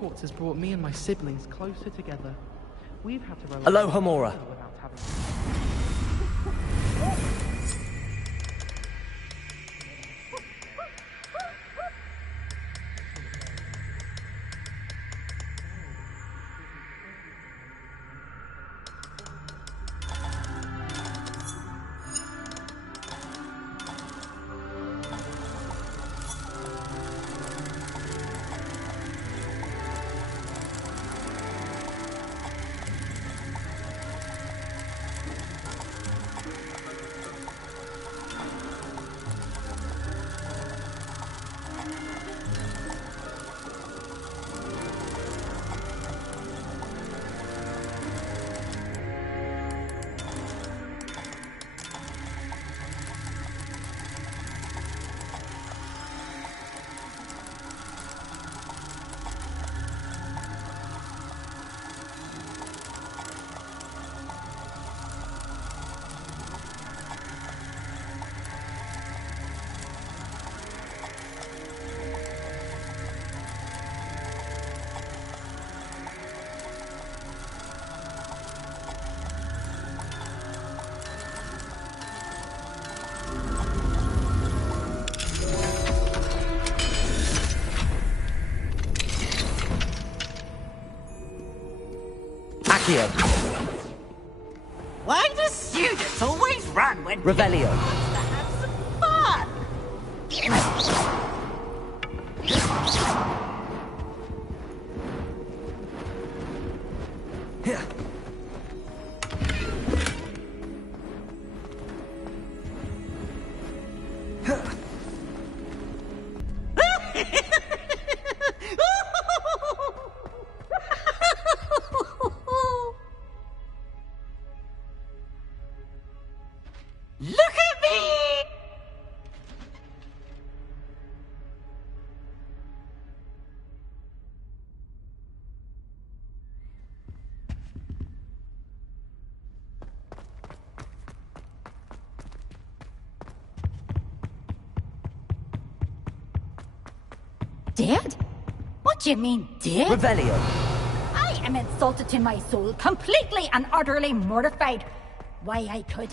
Hogwarts has brought me and my siblings closer together. We've had to rely Aloha, Mora. without having... Accio. Why do students always run when Revelio. wants to have some fun? Look at me! Dead? What do you mean, dead? Revelio. I am insulted to my soul, completely and utterly mortified. Why, I could.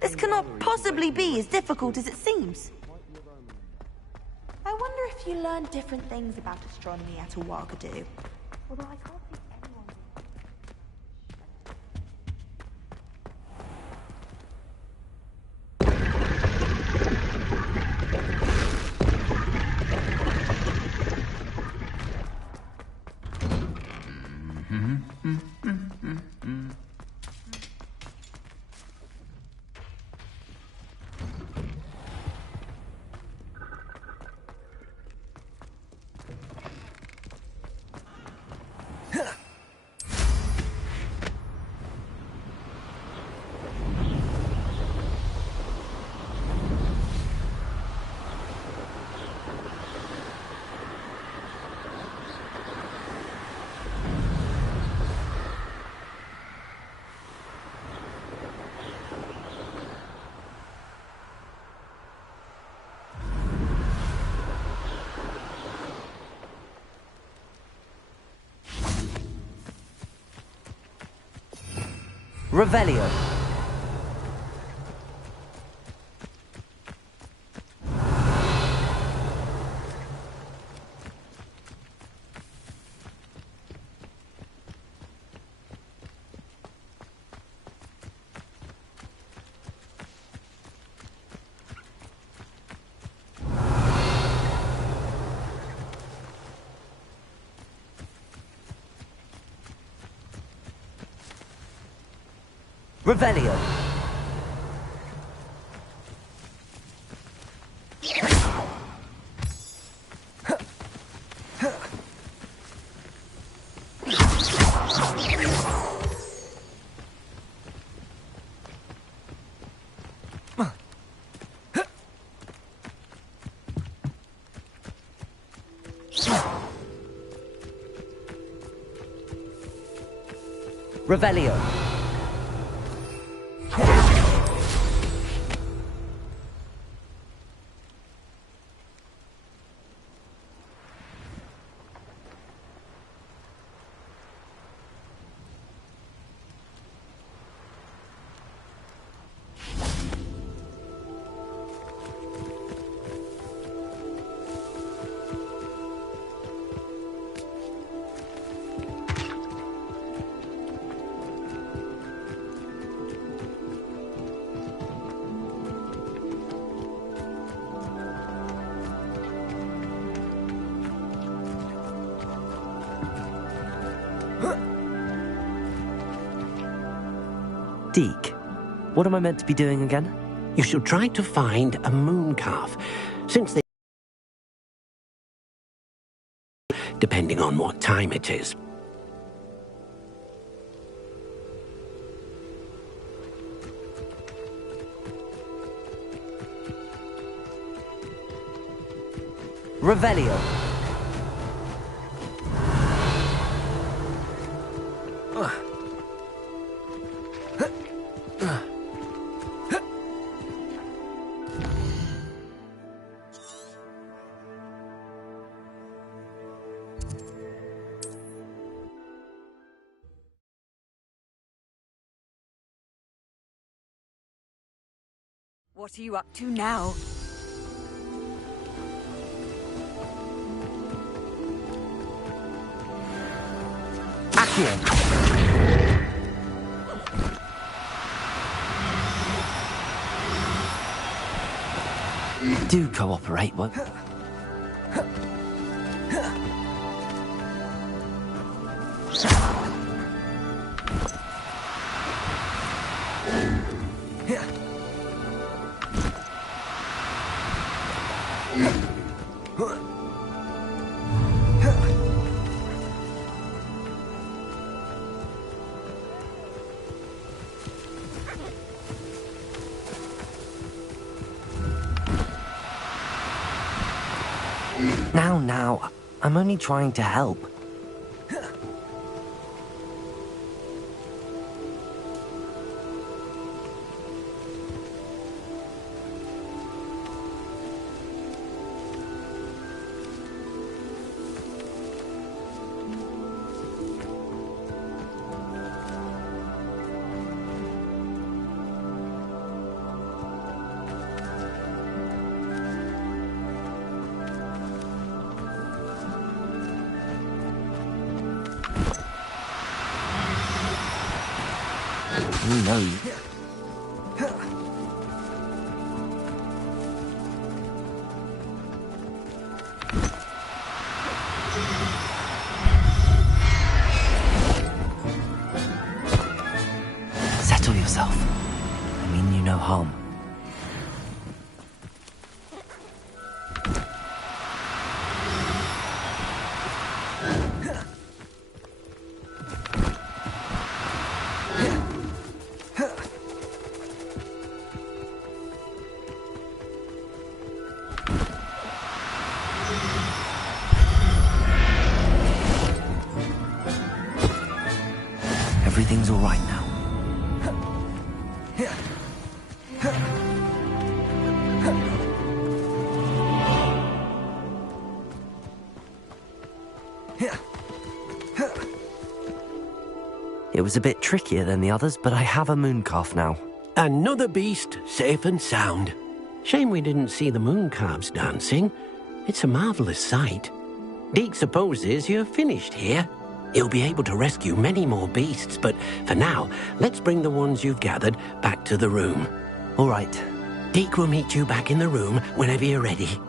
This cannot possibly be as difficult as it seems. I wonder if you learn different things about astronomy at Uwagadu. Although I can't think anyone would. Revelio. Revelio. Revelio. Deke, what am I meant to be doing again? You should try to find a moon calf, since they... depending on what time it is. Revelio. What are you up to now? Accio. Do cooperate, what? Now, I'm only trying to help. Who knows? Settle yourself. I mean you no harm. Everything's all right now. It was a bit trickier than the others, but I have a mooncalf now. Another beast, safe and sound. Shame we didn't see the mooncalves dancing. It's a marvelous sight. Deke supposes you're finished here. He'll be able to rescue many more beasts, but for now, let's bring the ones you've gathered back to the room. All right. Deke will meet you back in the room whenever you're ready.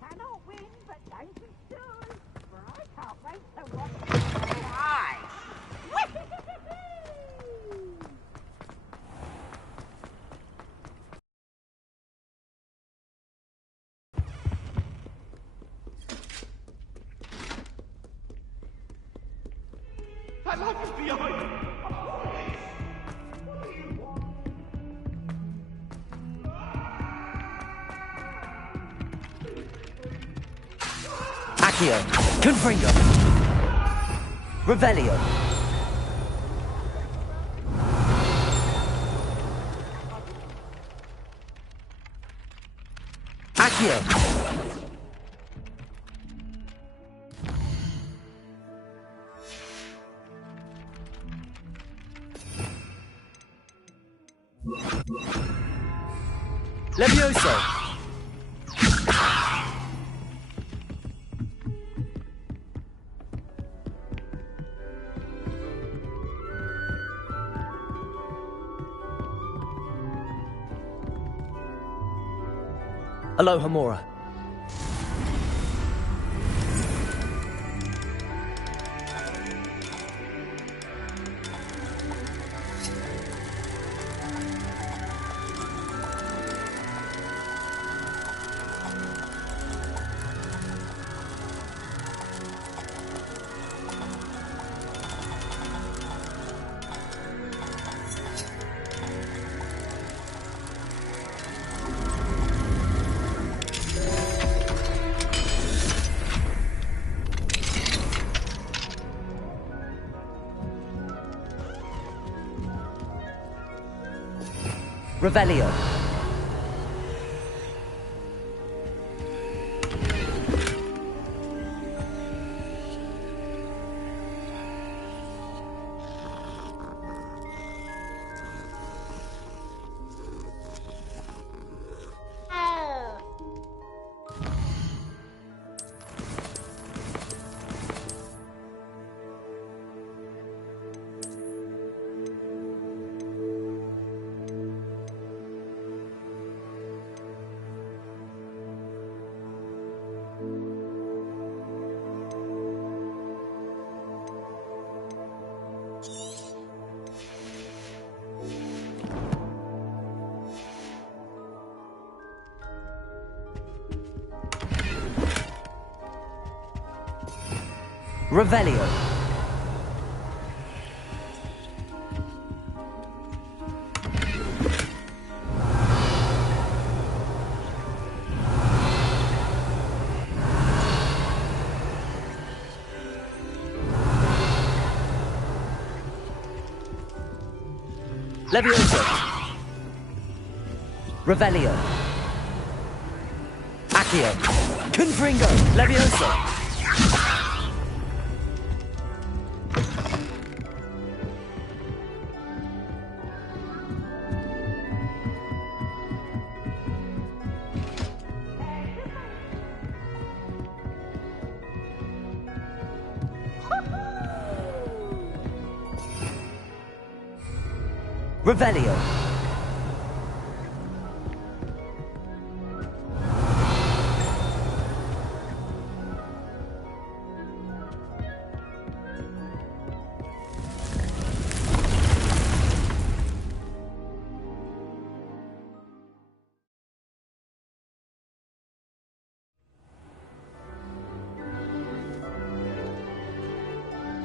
Cannot win, but don't be soon, for I can't wait to watch you die. That life is behind! Accio! Confringo! Revelio! Accio! Levioso! Aloha Mora. Revelio. Revelio. Levioso. Revelio. Accio. Confringo. Levioso. Revelio.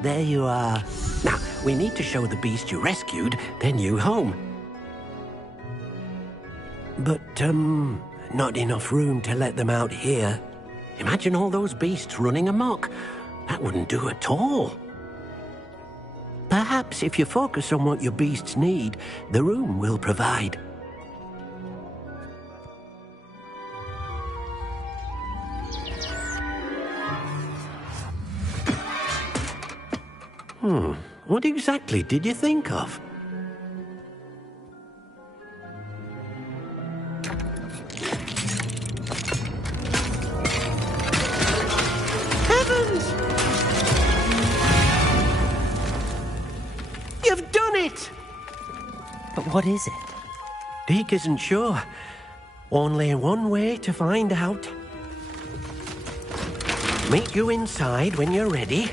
There you are. Now, we need to show the beast you rescued their new home. But, not enough room to let them out here. Imagine all those beasts running amok. That wouldn't do at all. Perhaps if you focus on what your beasts need, the room will provide. What exactly did you think of? Heavens! You've done it! But what is it? Deke isn't sure. Only one way to find out. Meet you inside when you're ready.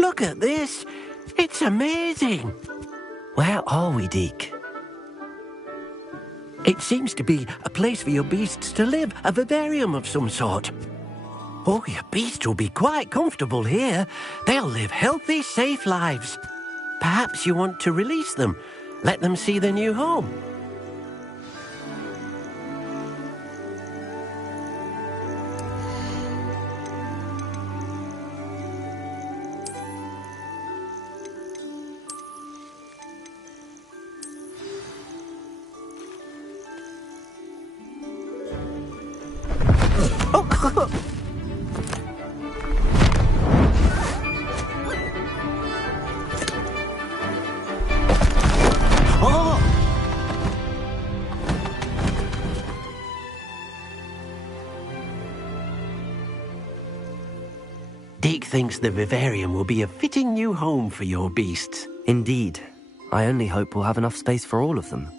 Look at this. It's amazing. Where are we, Deke? It seems to be a place for your beasts to live, a vivarium of some sort. Oh, your beasts will be quite comfortable here. They'll live healthy, safe lives. Perhaps you want to release them, let them see their new home. Deke thinks the vivarium will be a fitting new home for your beasts. Indeed. I only hope we'll have enough space for all of them.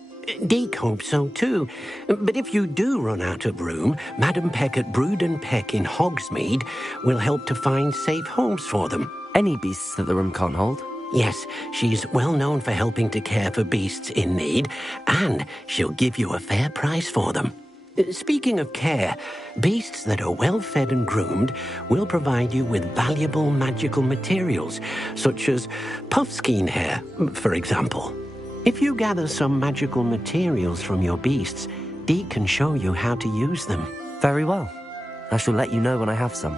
Deke hopes so too. But if you do run out of room, Madam Peck at Brood and Peck in Hogsmeade will help to find safe homes for them. Any beasts that the room can't hold? Yes, she's well known for helping to care for beasts in need, and she'll give you a fair price for them. Speaking of care, beasts that are well fed and groomed will provide you with valuable magical materials, such as puffskein hair, for example. If you gather some magical materials from your beasts, Deke can show you how to use them. Very well. I shall let you know when I have some.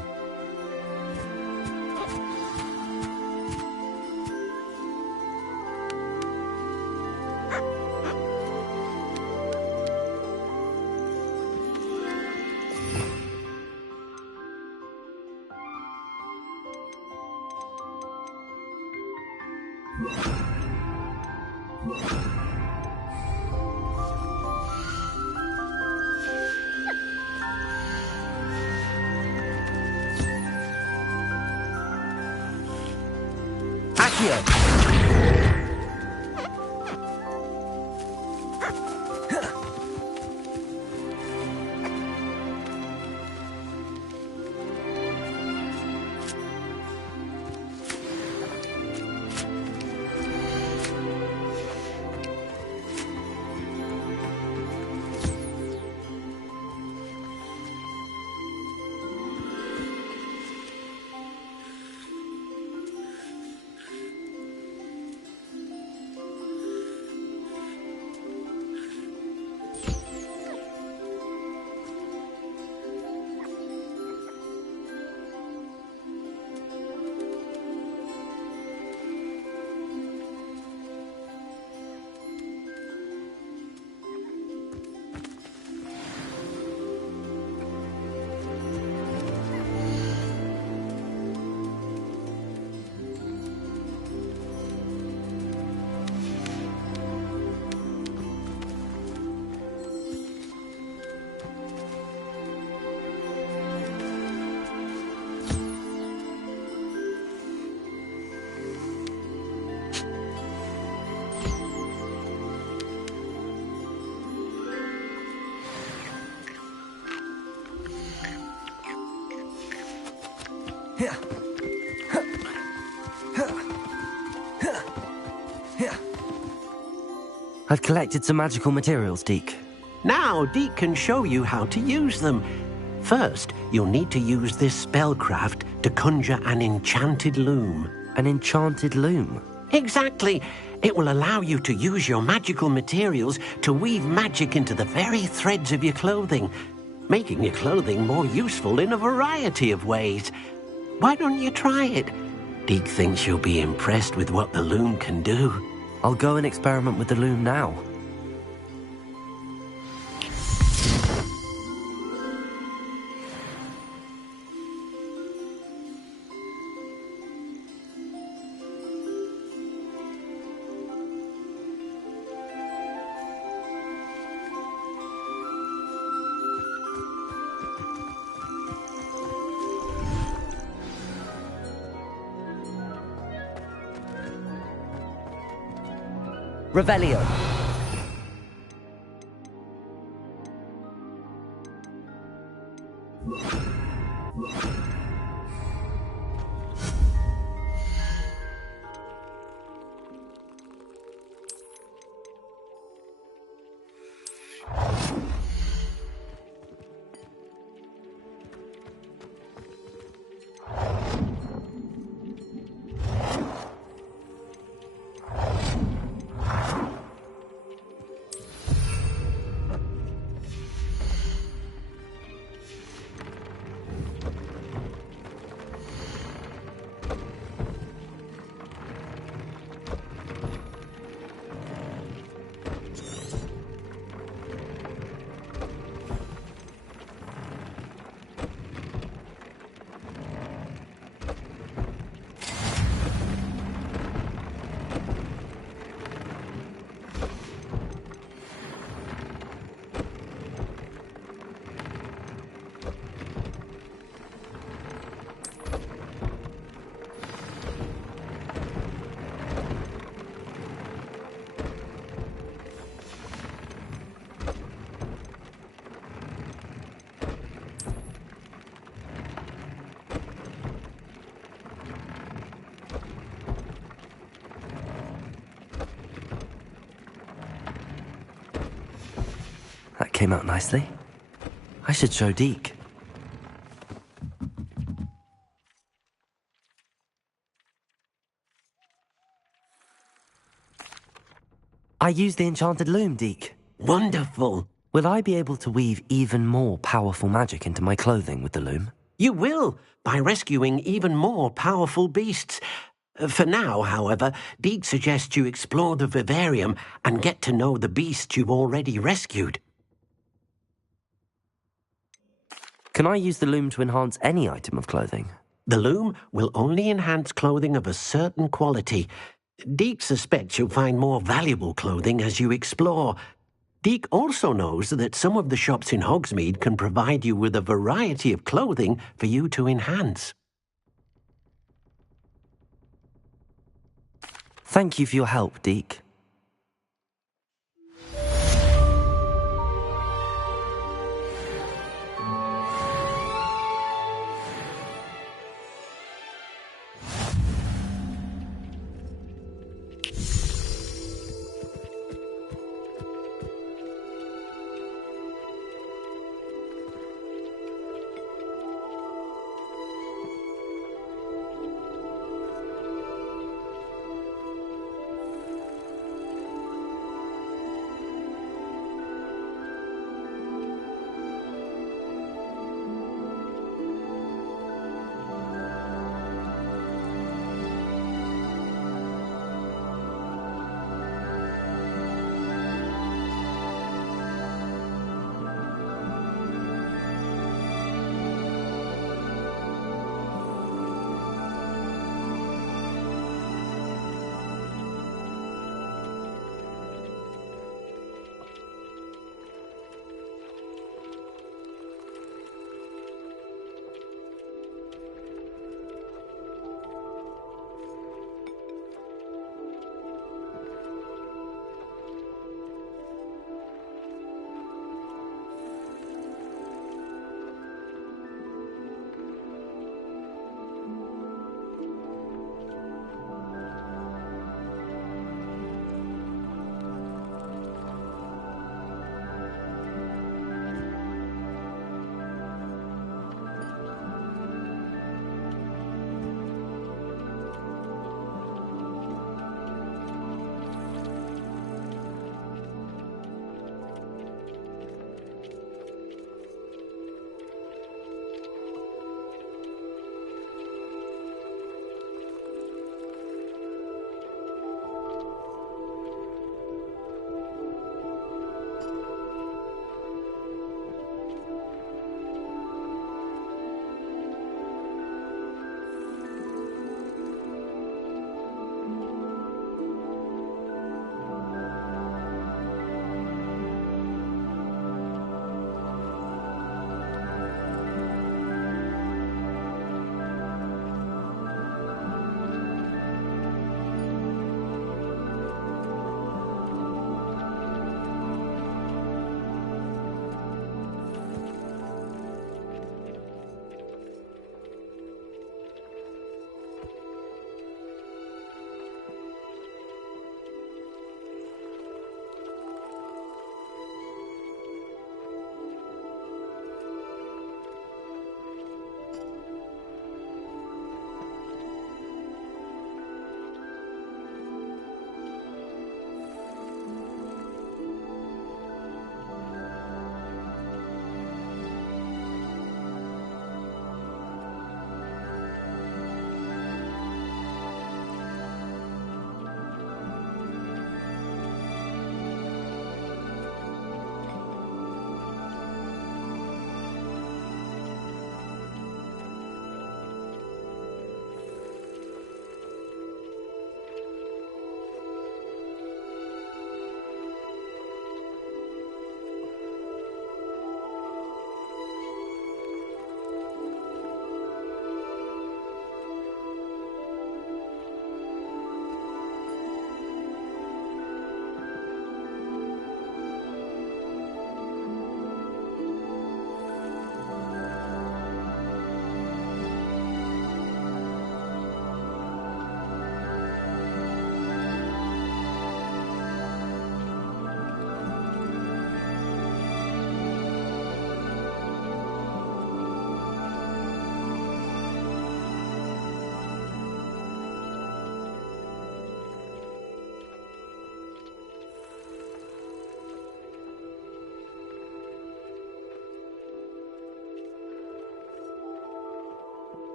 I've collected some magical materials, Deek. Now, Deek can show you how to use them. First, you'll need to use this spellcraft to conjure an enchanted loom. An enchanted loom? Exactly. It will allow you to use your magical materials to weave magic into the very threads of your clothing, making your clothing more useful in a variety of ways. Why don't you try it? Deek thinks you'll be impressed with what the loom can do. I'll go and experiment with the loom now. Revelio. That came out nicely. I should show Deek. I used the enchanted loom, Deek. Wonderful. Will I be able to weave even more powerful magic into my clothing with the loom? You will, by rescuing even more powerful beasts. For now, however, Deek suggests you explore the vivarium and get to know the beasts you've already rescued. Can I use the loom to enhance any item of clothing? The loom will only enhance clothing of a certain quality. Deek suspects you'll find more valuable clothing as you explore. Deek also knows that some of the shops in Hogsmeade can provide you with a variety of clothing for you to enhance. Thank you for your help, Deek.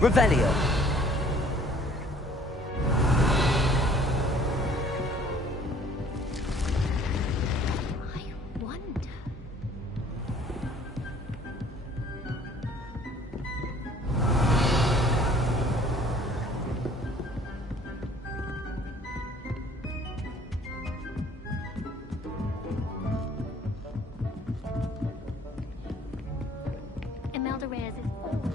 Revelio. I wonder. Imelda Reyes is always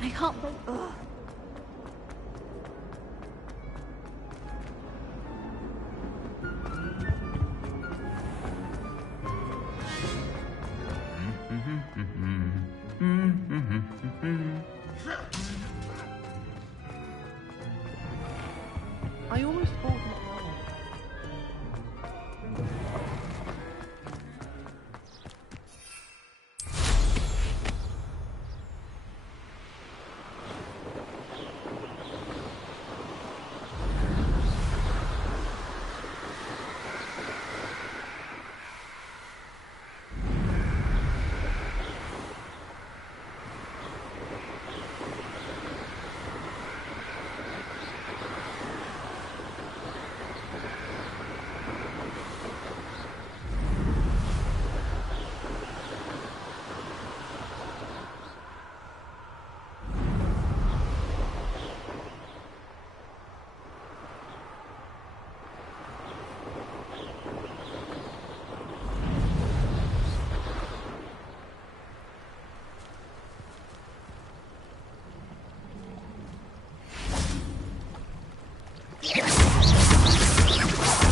I can't believe. Ugh. I almost thought not wrong.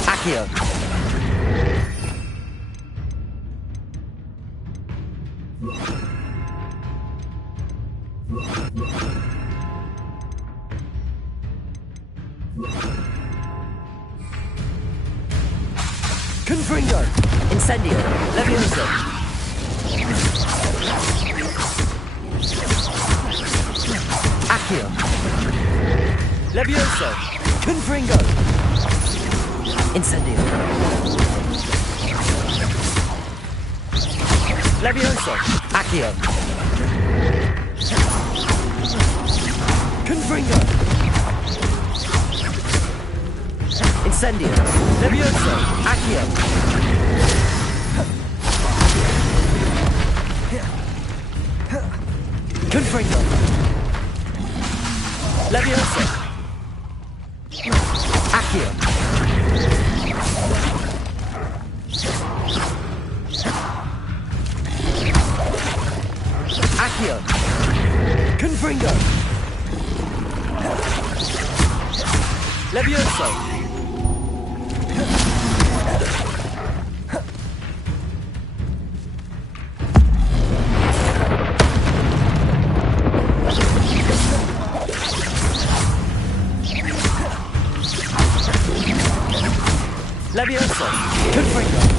Accio. Confringo. Incendio. Levioso. Accio. Levioso. Confringo. Incendio. Levioso. Accio. Confringo. Incendio. Levioso. Accio. Confringo. Levioso. Accio. Accio. Confringo. Levioso. Levioso. Confringo.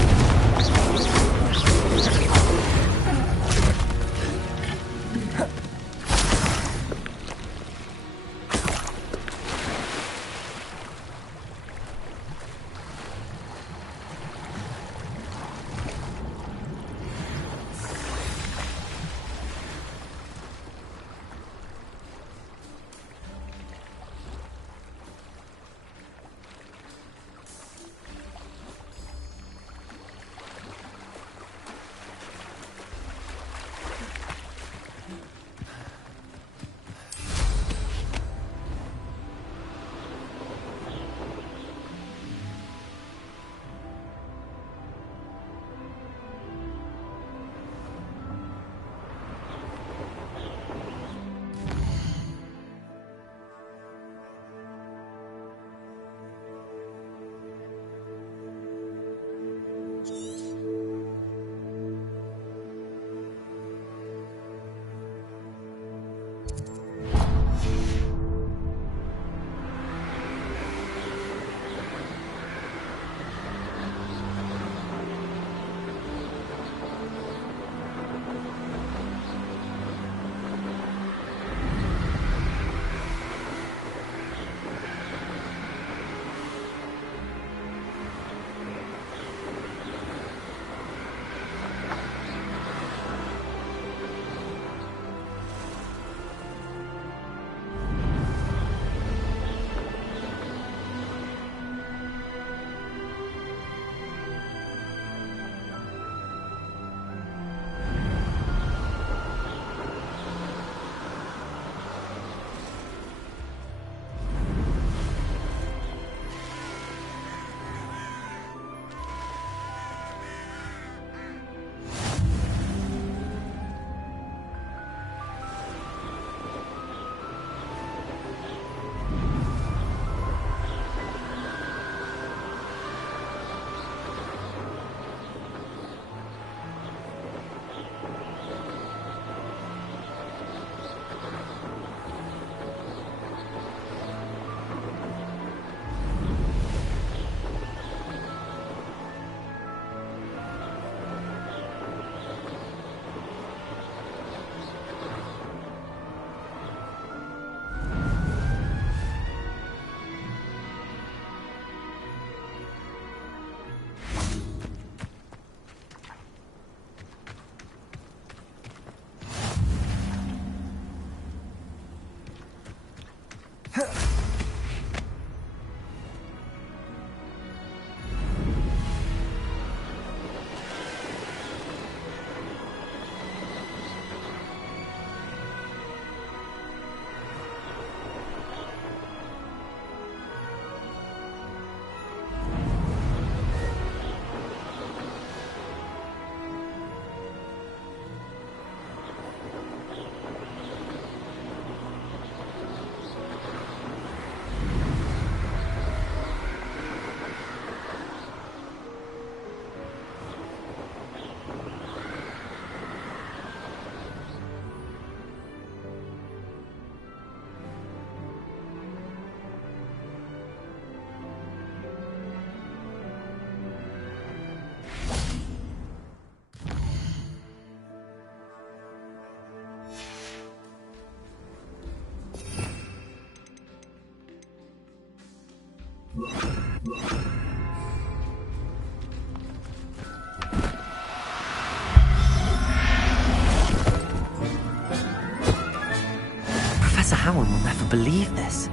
Professor Howard will never believe this.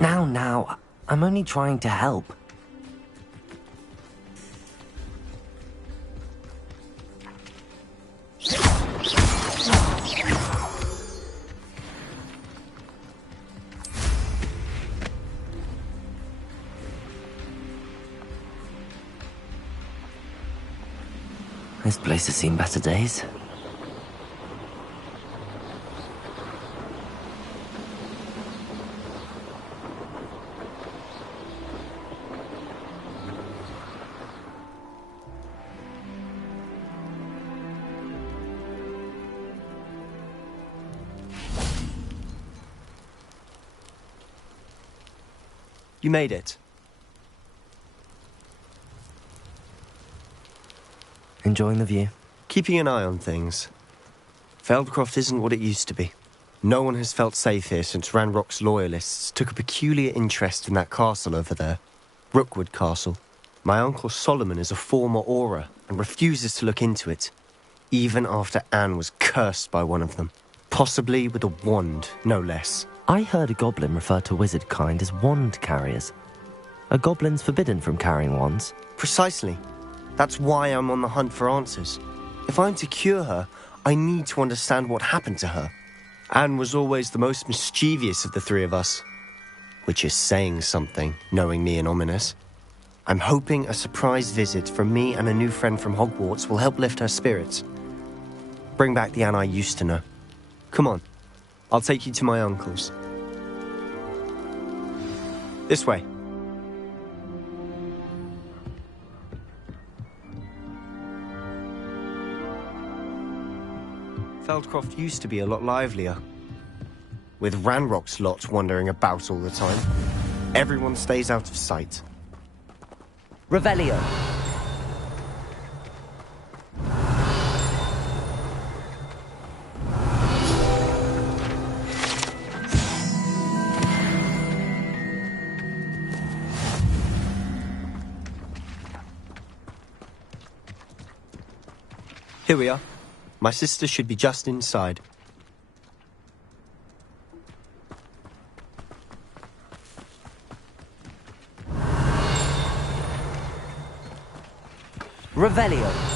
Now, I'm only trying to help. This place has seen better days. You made it. Enjoying the view? Keeping an eye on things. Feldcroft isn't what it used to be. No one has felt safe here since Ranrock's loyalists took a peculiar interest in that castle over there. Rookwood Castle. My uncle Solomon is a former Auror and refuses to look into it, even after Anne was cursed by one of them. Possibly with a wand, no less. I heard a goblin refer to wizard kind as wand carriers. Are goblins forbidden from carrying wands? Precisely. That's why I'm on the hunt for answers. If I'm to cure her, I need to understand what happened to her. Anne was always the most mischievous of the three of us. Which is saying something, knowing me and Ominis. I'm hoping a surprise visit from me and a new friend from Hogwarts will help lift her spirits. Bring back the Anne I used to know. Come on, I'll take you to my uncle's. This way. Feldcroft used to be a lot livelier. With Ranrock's lot wandering about all the time. Everyone stays out of sight. Revelio. Here we are. My sister should be just inside. Revelio.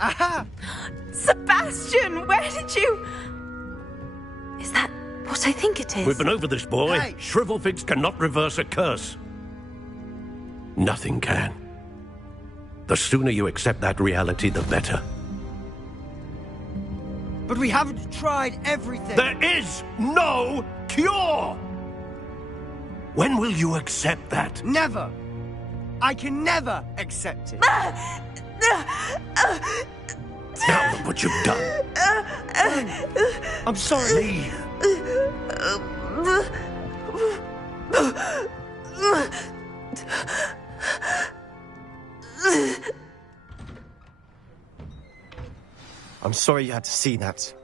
Aha! Sebastian, where did you... Is that what I think it is? We've been over this, boy. Hey. Shrivelfigs cannot reverse a curse. Nothing can. The sooner you accept that reality, the better. But we haven't tried everything. There is no cure! When will you accept that? Never. I can never accept it. Now look what you've done. I'm sorry. I'm sorry you had to see that.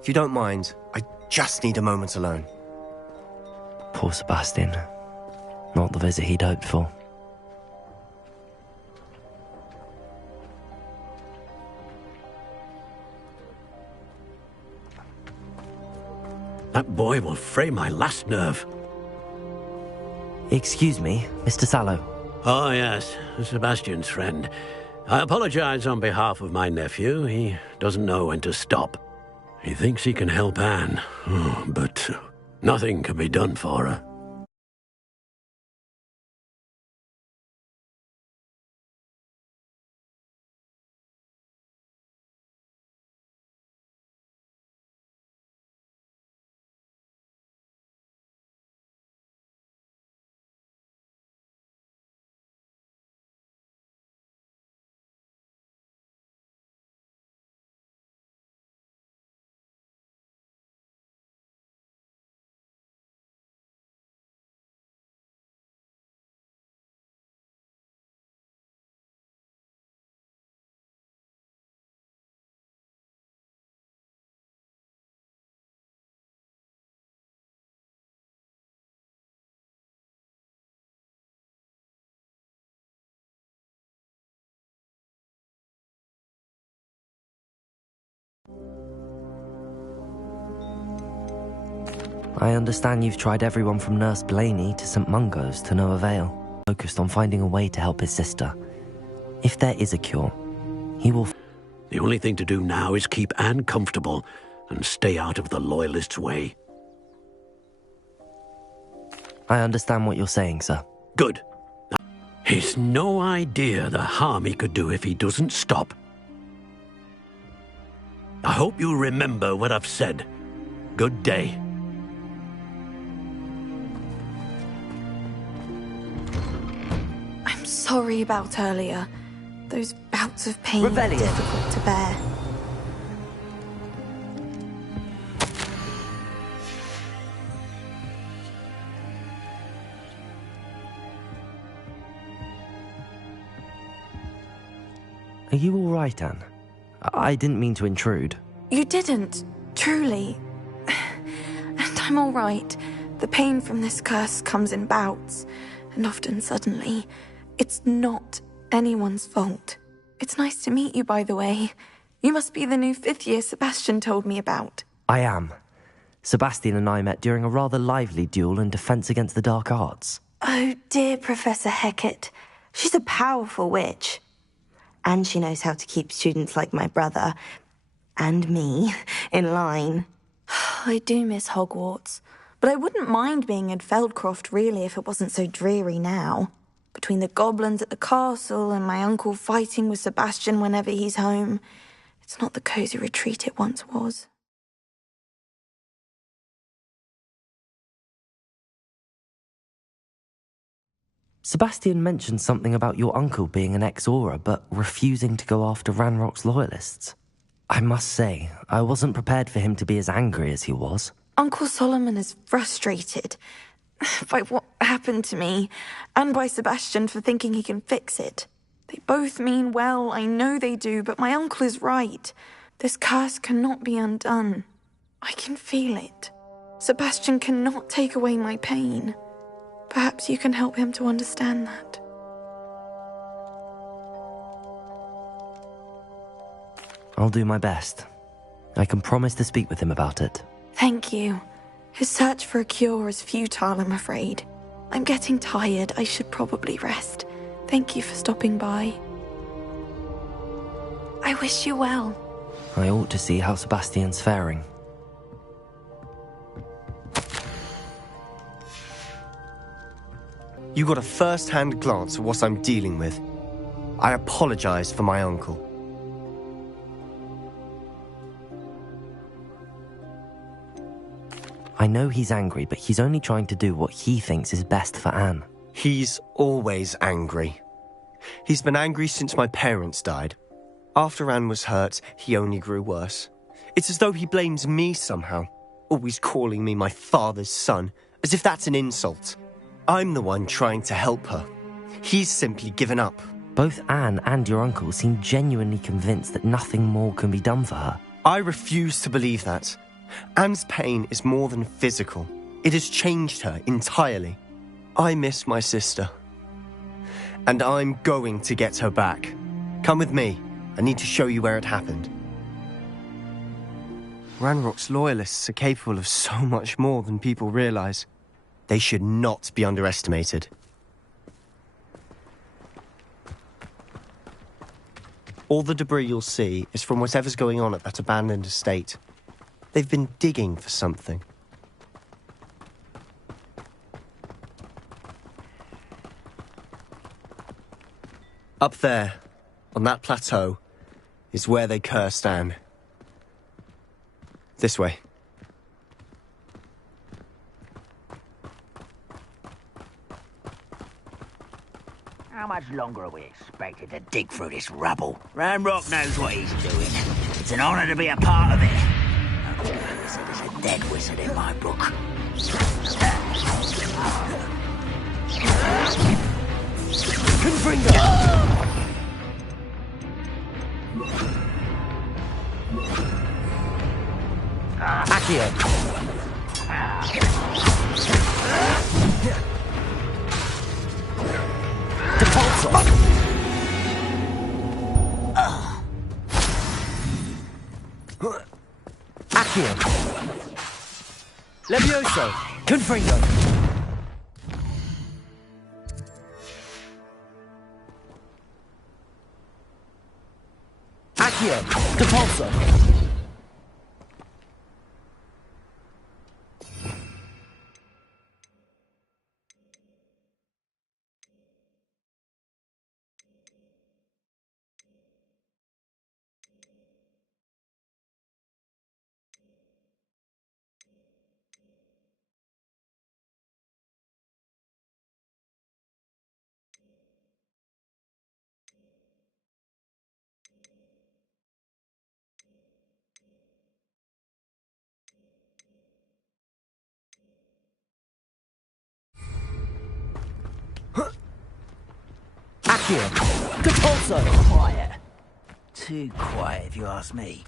If you don't mind, I just need a moment alone. Poor Sebastian. Not the visit he'd hoped for. That boy will fray my last nerve. Excuse me, Mr. Sallow. Oh, yes, Sebastian's friend. I apologize on behalf of my nephew. He doesn't know when to stop. He thinks he can help Anne, but nothing can be done for her. I understand you've tried everyone from Nurse Blaney to St. Mungo's to no avail, focused on finding a way to help his sister. If there is a cure, he will... The only thing to do now is keep Anne comfortable and stay out of the Loyalists' way. I understand what you're saying, sir. Good. He's no idea the harm he could do if he doesn't stop. I hope you remember what I've said. Good day. I'm sorry about earlier. Those bouts of pain Revelio. were difficult to bear. Are you all right, Anne? I didn't mean to intrude. You didn't, truly. And I'm all right. The pain from this curse comes in bouts, and often suddenly. It's not anyone's fault. It's nice to meet you, by the way. You must be the new 5th year Sebastian told me about. I am. Sebastian and I met during a rather lively duel in Defense Against the Dark Arts. Oh, dear Professor Hecat. She's a powerful witch. And she knows how to keep students like my brother, and me, in line. I do miss Hogwarts, but I wouldn't mind being in Feldcroft, really, if it wasn't so dreary now. Between the goblins at the castle and my uncle fighting with Sebastian whenever he's home, it's not the cosy retreat it once was. Sebastian mentioned something about your uncle being an ex-Auror, but refusing to go after Ranrock's Loyalists. I must say, I wasn't prepared for him to be as angry as he was. Uncle Solomon is frustrated by what happened to me, and by Sebastian for thinking he can fix it. They both mean well, I know they do, but my uncle is right. This curse cannot be undone. I can feel it. Sebastian cannot take away my pain. Perhaps you can help him to understand that. I'll do my best. I can promise to speak with him about it. Thank you. His search for a cure is futile, I'm afraid. I'm getting tired. I should probably rest. Thank you for stopping by. I wish you well. I ought to see how Sebastian's faring. You got a first-hand glance at what I'm dealing with. I apologize for my uncle. I know he's angry, but he's only trying to do what he thinks is best for Anne. He's always angry. He's been angry since my parents died. After Anne was hurt, he only grew worse. It's as though he blames me somehow, always calling me my father's son, as if that's an insult. I'm the one trying to help her. He's simply given up. Both Anne and your uncle seem genuinely convinced that nothing more can be done for her. I refuse to believe that. Anne's pain is more than physical. It has changed her entirely. I miss my sister. And I'm going to get her back. Come with me. I need to show you where it happened. Ranrock's loyalists are capable of so much more than people realize. They should not be underestimated. All the debris you'll see is from whatever's going on at that abandoned estate. They've been digging for something. Up there, on that plateau, is where they cursed Anne. This way. How much longer are we expected to dig through this rubble? Ranrock knows what he's doing. It's an honor to be a part of it. There's a dead wizard in my book. Confringo! Accio! Depulso! Accio! Levioso! Confringo! Accio! Depulso! Accio! Depulso! Quiet. Too quiet, if you ask me.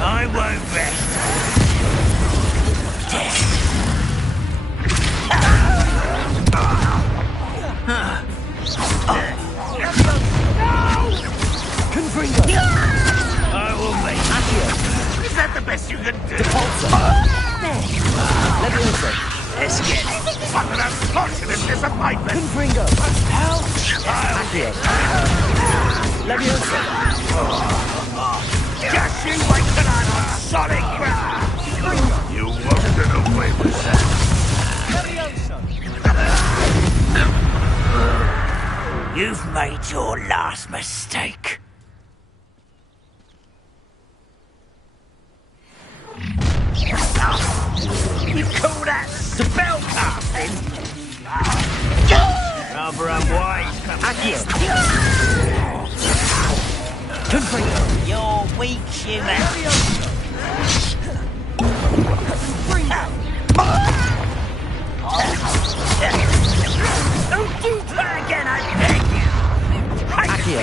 I won't rest. Confringo! I will make Accio! Is that the best you can do? Depulso! Levioso! Let's get fucking unfortunate disappointment. Confringo! Help! Accio! Levioso! Just you wait till I'm on solid ground! You won't get away with that. You've made your last mistake. You call that spell casting? Rather unwise. Accio! Confringo! You're weak, human. Don't do that again, I beg you. Accio!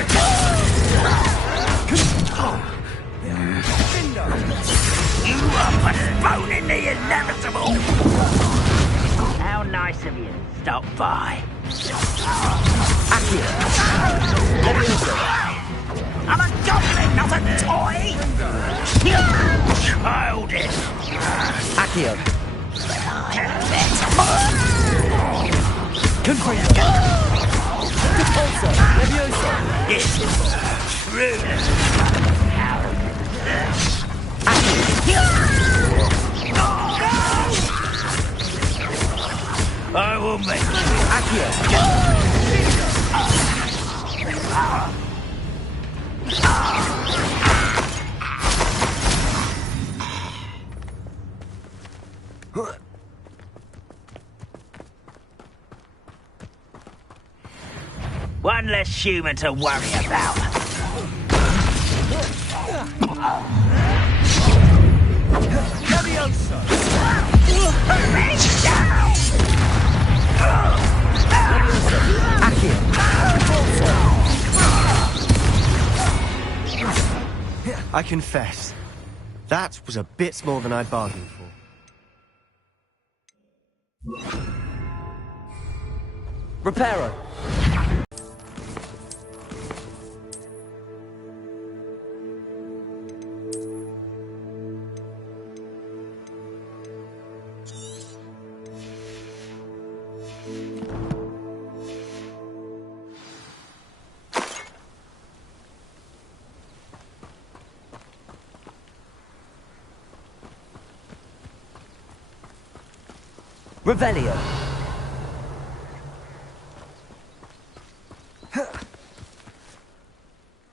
You are postponing the inevitable. How nice of you to stop by. Accio! Levioso! I'm a goblin, not a toy! Childish! Accio! Confringo! Depulso! Levioso! This is true. I will make One less human to worry about. Levioso! I confess, that was a bit more than I'd bargained for. Reparo! Revelio.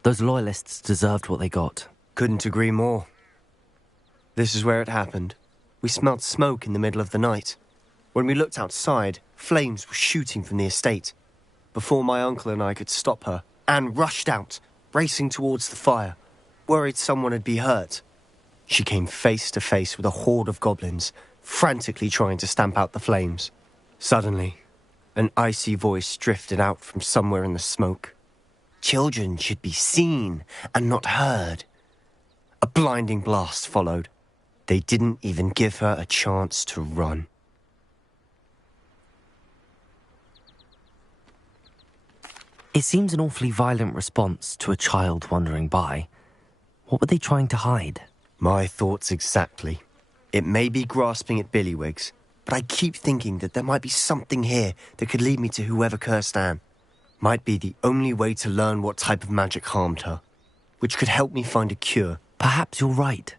Those loyalists deserved what they got. Couldn't agree more. This is where it happened. We smelled smoke in the middle of the night. When we looked outside, flames were shooting from the estate. Before my uncle and I could stop her, Anne rushed out, racing towards the fire, worried someone had been hurt. She came face to face with a horde of goblins, frantically trying to stamp out the flames. Suddenly, an icy voice drifted out from somewhere in the smoke. Children should be seen and not heard. A blinding blast followed. They didn't even give her a chance to run. It seems an awfully violent response to a child wandering by. What were they trying to hide? My thoughts exactly. It may be grasping at Billywigs, but I keep thinking that there might be something here that could lead me to whoever cursed Anne. Might be the only way to learn what type of magic harmed her, which could help me find a cure. Perhaps you're right.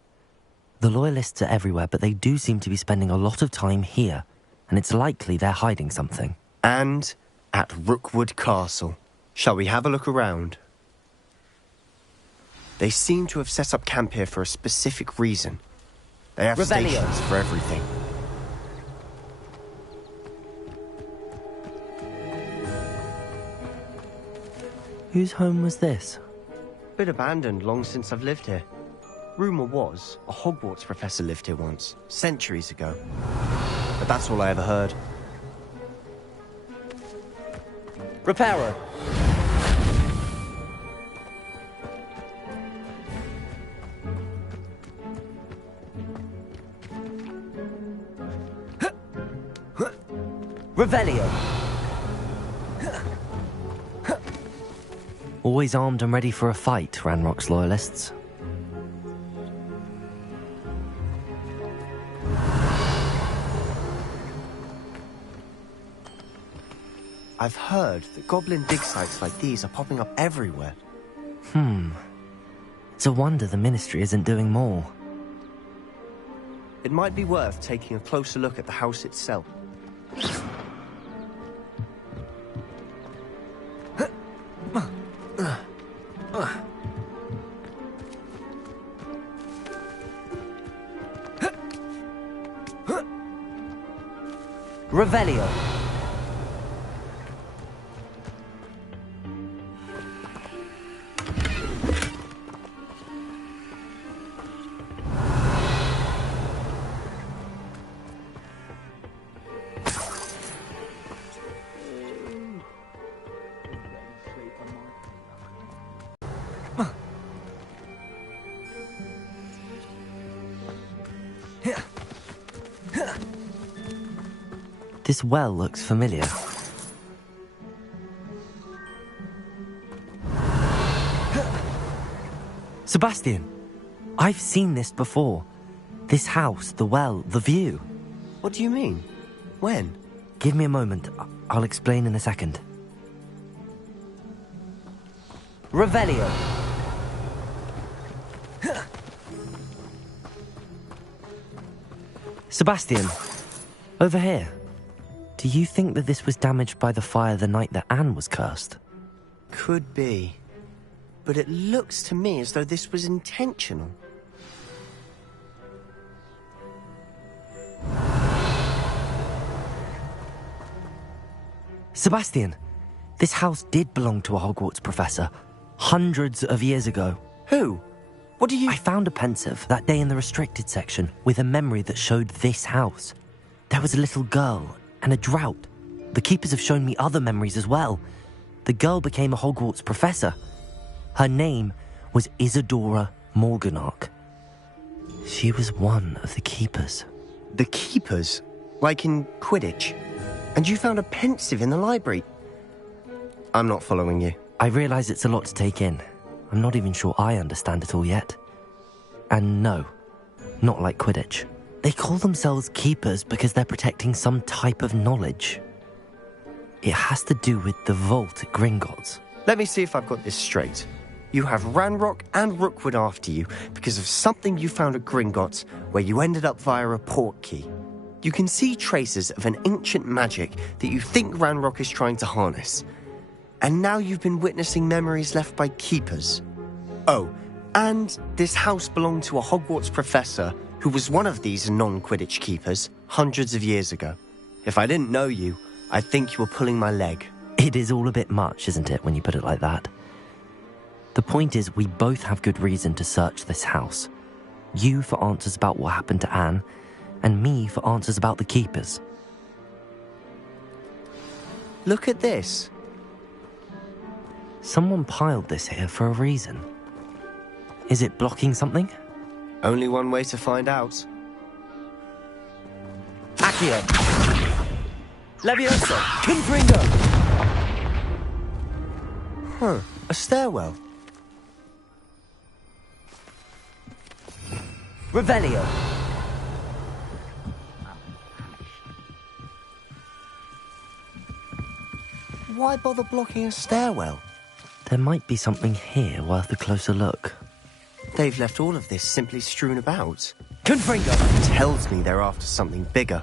The Loyalists are everywhere, but they do seem to be spending a lot of time here, and it's likely they're hiding something. And at Rookwood Castle. Shall we have a look around? They seem to have set up camp here for a specific reason. They have stations for everything. Whose home was this? Been abandoned long since I've lived here. Rumour was, a Hogwarts professor lived here once, centuries ago. But that's all I ever heard. Reparo. Revelio. Always armed and ready for a fight, Ranrock's Loyalists. I've heard that goblin dig sites like these are popping up everywhere. It's a wonder the Ministry isn't doing more. It might be worth taking a closer look at the house itself. Revelio. This well looks familiar. Sebastian, I've seen this before. This house, the well, the view. What do you mean? When? Give me a moment. I'll explain in a second. Revelio. Sebastian, over here. Do you think that this was damaged by the fire the night that Anne was cursed? Could be. But it looks to me as though this was intentional. Sebastian, this house did belong to a Hogwarts professor hundreds of years ago. Who? What do you... I found a pensive that day in the restricted section with a memory that showed this house. There was a little girl and a drought. The keepers have shown me other memories as well. The girl became a Hogwarts professor. Her name was Isadora Morganach. She was one of the keepers. The keepers? Like in Quidditch? And you found a pensive in the library? I'm not following you. I realise it's a lot to take in. I'm not even sure I understand it all yet. And no, not like Quidditch. They call themselves keepers because they're protecting some type of knowledge. It has to do with the vault at Gringotts. Let me see if I've got this straight. You have Ranrock and Rookwood after you because of something you found at Gringotts where you ended up via a port key. You can see traces of an ancient magic that you think Ranrock is trying to harness. And now you've been witnessing memories left by keepers. Oh, and this house belonged to a Hogwarts professor who was one of these non-Quidditch keepers hundreds of years ago. If I didn't know you, I'd think you were pulling my leg. It is all a bit much, isn't it, when you put it like that? The point is, we both have good reason to search this house. You for answers about what happened to Anne, and me for answers about the keepers. Look at this. Someone piled this here for a reason. Is it blocking something? Only one way to find out. Accio! Leviosa! Confringo! Huh, a stairwell. Revelio! Why bother blocking a stairwell? There might be something here worth a closer look. They've left all of this simply strewn about. Confringo! Tells me they're after something bigger.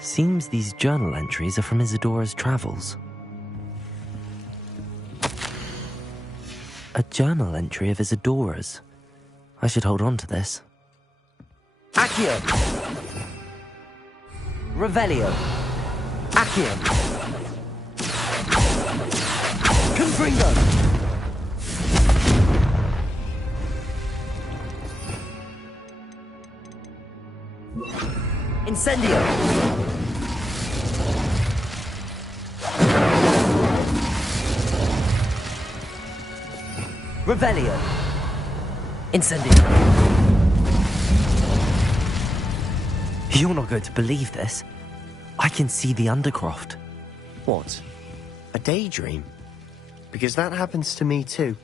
Seems these journal entries are from Isadora's travels. A journal entry of Isadora's. I should hold on to this. Accio! Revelio! Accio! Confringo! Incendio! Revelio! Incendio! You're not going to believe this. I can see the Undercroft. What? A daydream? Because that happens to me too.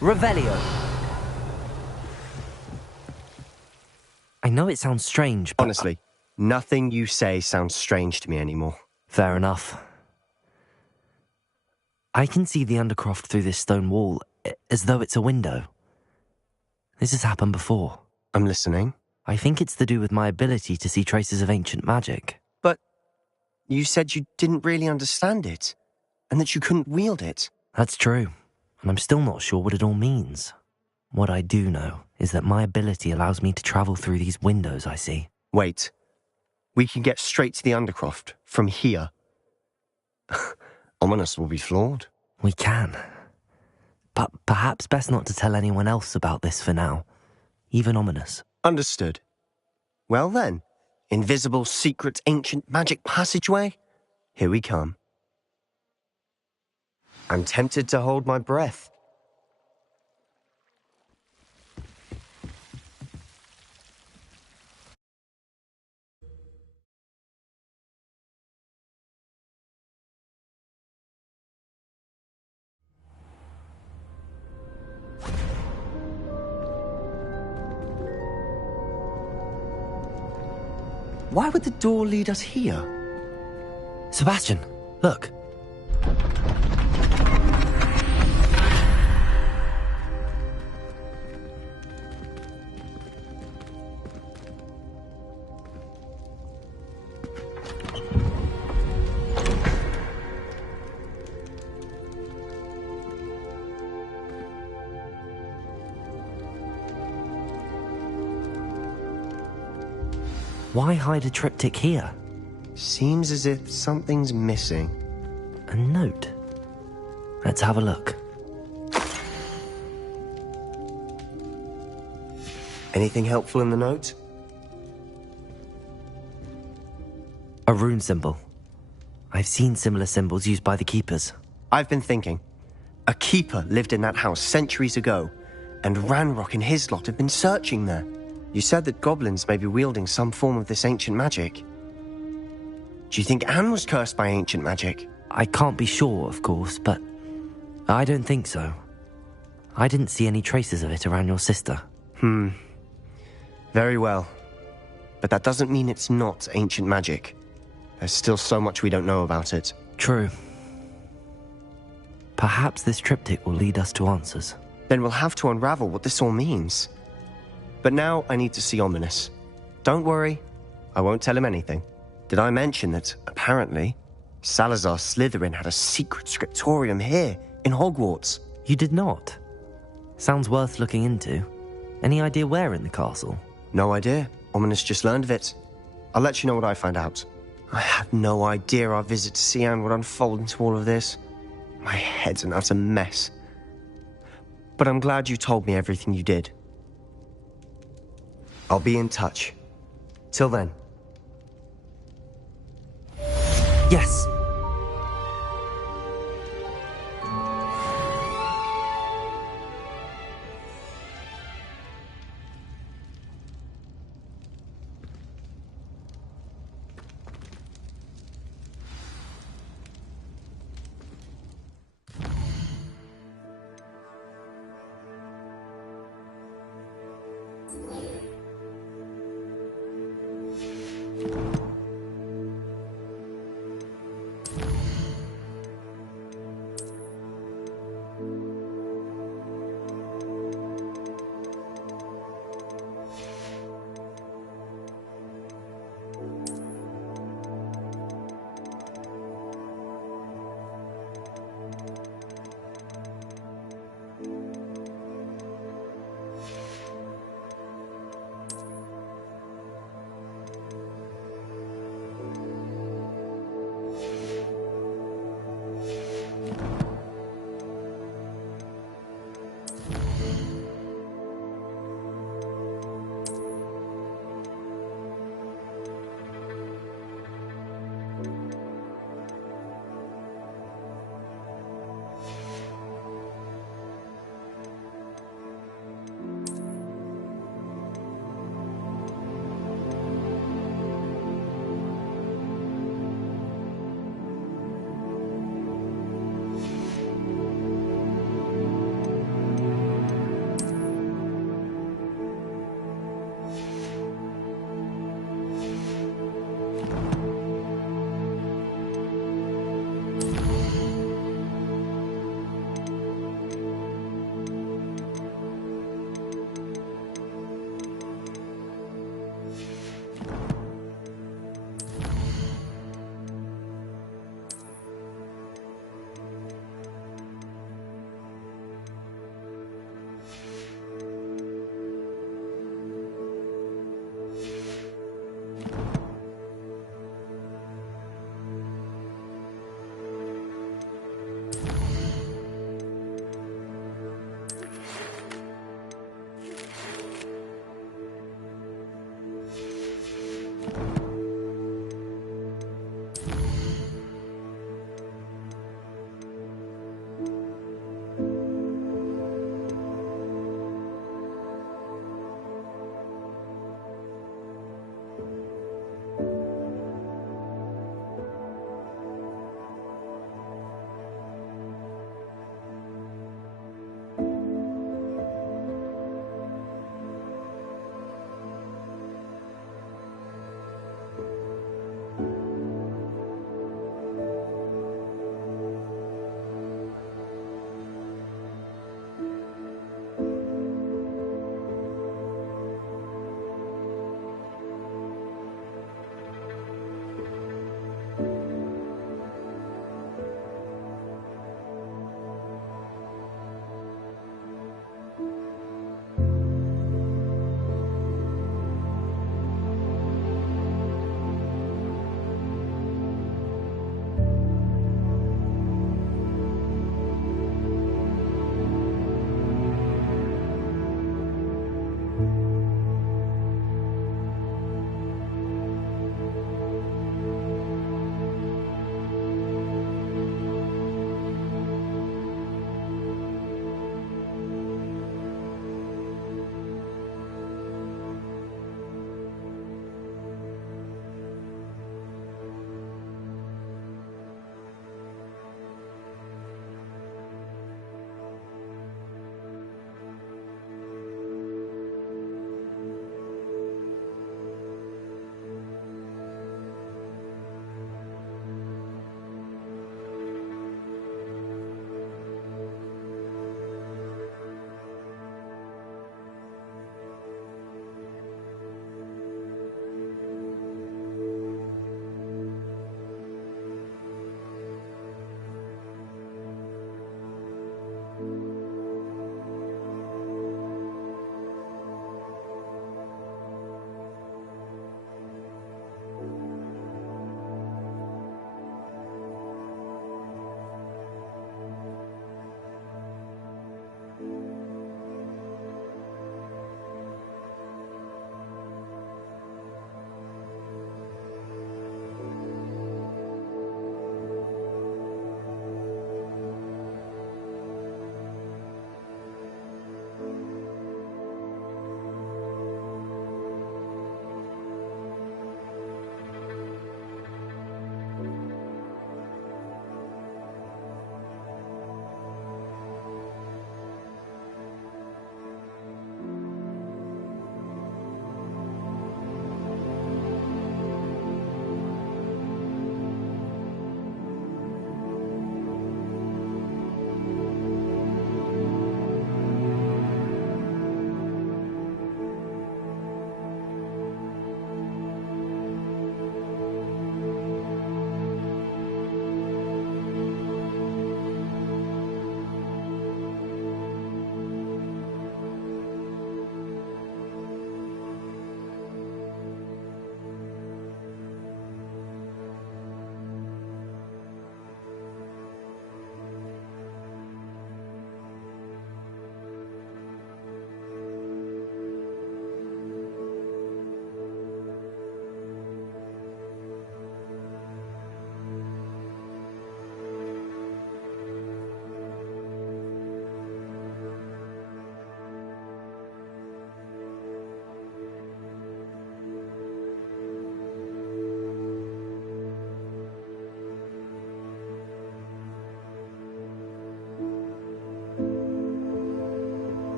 Revelio! I know it sounds strange, but... Honestly, nothing you say sounds strange to me anymore. Fair enough. I can see the Undercroft through this stone wall, as though it's a window. This has happened before. I'm listening. I think it's to do with my ability to see traces of ancient magic. But you said you didn't really understand it, and that you couldn't wield it. That's true, and I'm still not sure what it all means. What I do know is that my ability allows me to travel through these windows I see. Wait. We can get straight to the Undercroft from here. Ominis will be floored. We can. But perhaps best not to tell anyone else about this for now. Even Ominis. Understood. Well then, invisible, secret, ancient magic passageway? Here we come. I'm tempted to hold my breath. Why would the door lead us here? Sebastian, look. Why hide a triptych here? Seems as if something's missing. A note. Let's have a look. Anything helpful in the note? A rune symbol. I've seen similar symbols used by the keepers. I've been thinking. A keeper lived in that house centuries ago, and Ranrock and his lot have been searching there. You said that goblins may be wielding some form of this ancient magic. Do you think Anne was cursed by ancient magic? I can't be sure, of course, but I don't think so. I didn't see any traces of it around your sister. Very well. But that doesn't mean it's not ancient magic. There's still so much we don't know about it. True. Perhaps this triptych will lead us to answers. Then we'll have to unravel what this all means. But now I need to see Ominis. Don't worry, I won't tell him anything. Did I mention that, apparently, Salazar Slytherin had a secret scriptorium here, in Hogwarts? You did not? Sounds worth looking into. Any idea where in the castle? No idea. Ominis just learned of it. I'll let you know what I find out. I had no idea our visit to Cian would unfold into all of this. My head's an utter mess. But I'm glad you told me everything you did. I'll be in touch. Till then. Yes.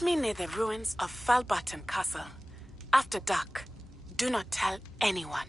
Meet me near the ruins of Falbottom Castle. After dark. Do not tell anyone.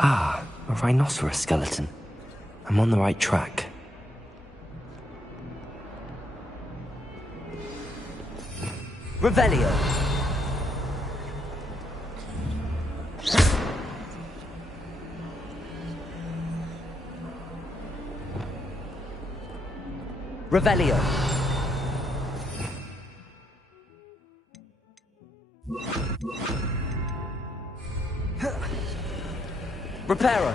Ah, a rhinoceros skeleton. I'm on the right track. Revelio! Revelio! Reparo!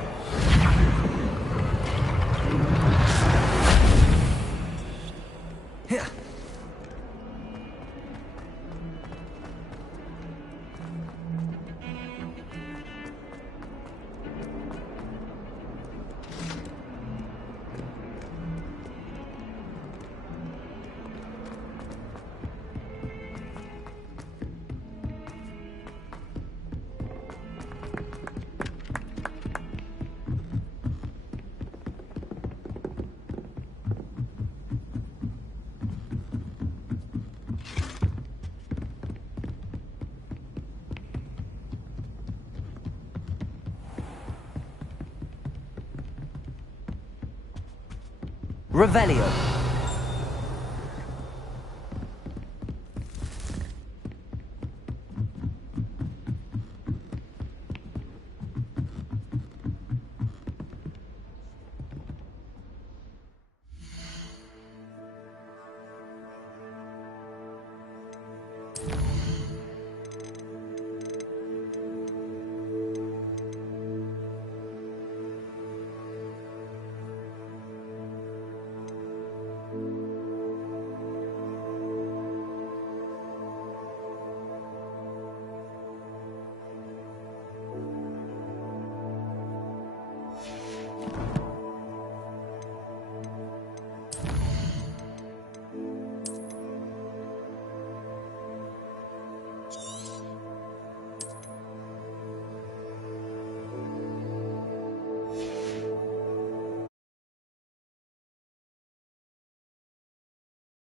Here. Revelio.